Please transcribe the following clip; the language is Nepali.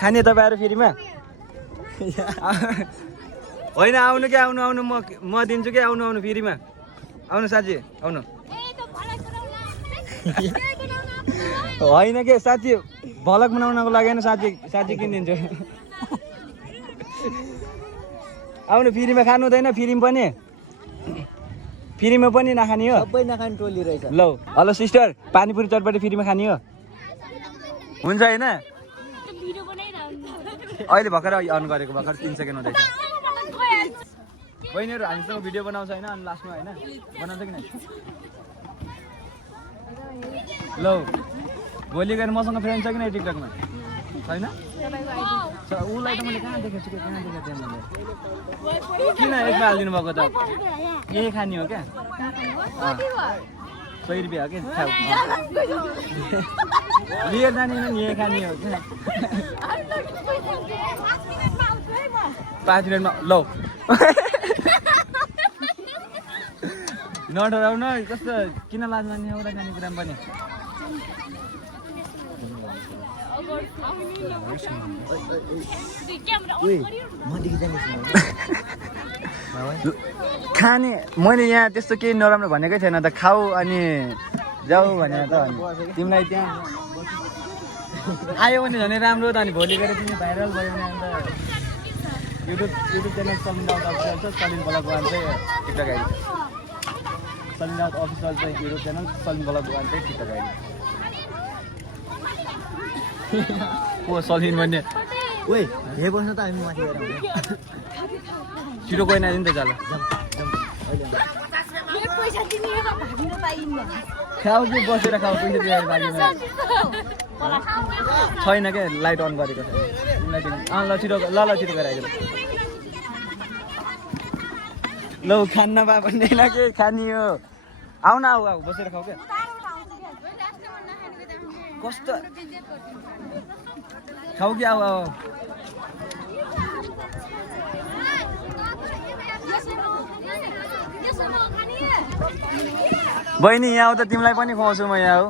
खाने तपाईँहरू फेरिमा होइन आउनु कि आउनु आउनु म दिन्छु कि आउनु आउनु फेरिमा आउनु साथी आउनु होइन के साथी भलक बनाउनको लागि साथी किनिदिन्छु आउनु फ्रीमा खानु हुँदैन फ्रीमा पनि नखाने हो सबै नखाने टोली रहेछ ल हेलो सिस्टर पानीपुरी चटपटी फ्रीमा खाने हो हुन्छ होइन अहिले भर्खर अन गरेको भर्खर 3 सेकेन्ड हुँदैछ बहिनीहरू हामीसँग भिडियो बनाउँछ होइन अनि लास्टमा होइन बनाउँछ कि ल भोलि गएर मसँग फ्रेन्ड छ कि नै टिकटकमा छैन उसलाई त मैले कहाँ देखेको छु किन एकमा हालिदिनु भएको त यही खाने हो क्या 100 रुपियाँ हो कि लिएर जाने यही खाने हो क्या 5 मिनटमा ल नडराउन कस्तो किन लाज मान्ने एउटा खाने कुरा पनि खाने मैले यहाँ त्यस्तो केही नराम्रो भनेकै थिएन त खाऊ अनि जाऊ भनेर त तिमीलाई त्यहाँ आयो भने झन् राम्रो त अनि भोलि गएर तिमी भाइरल भयो भने अन्त YouTube channel saline Raut official छ सलिन बलक वान चाहिँ TikTok ID saline Raut official चाहिँ युट्युब च्यानल सलिन बलक वान चाहिँ टिकटक आइडी को सलिन भन्ने ओइ हे बस्न त हामी माथि गएर छिटो गएन नि त जाला खाऊ कि बसेर खाऊ पैसा दिएर बाँकीमा छैन क्या लाइट अन गरेको छ ल छिटो ल छिटो गरेर आइज ल खान्न भए पनि के खाने हो आऊ न आऊ बसेर खाऊ क्या कस्तो खाऊ कि आऊ बहिनी यहाँ आऊ त तिमीलाई पनि खुवाउँछु म यहाँ हो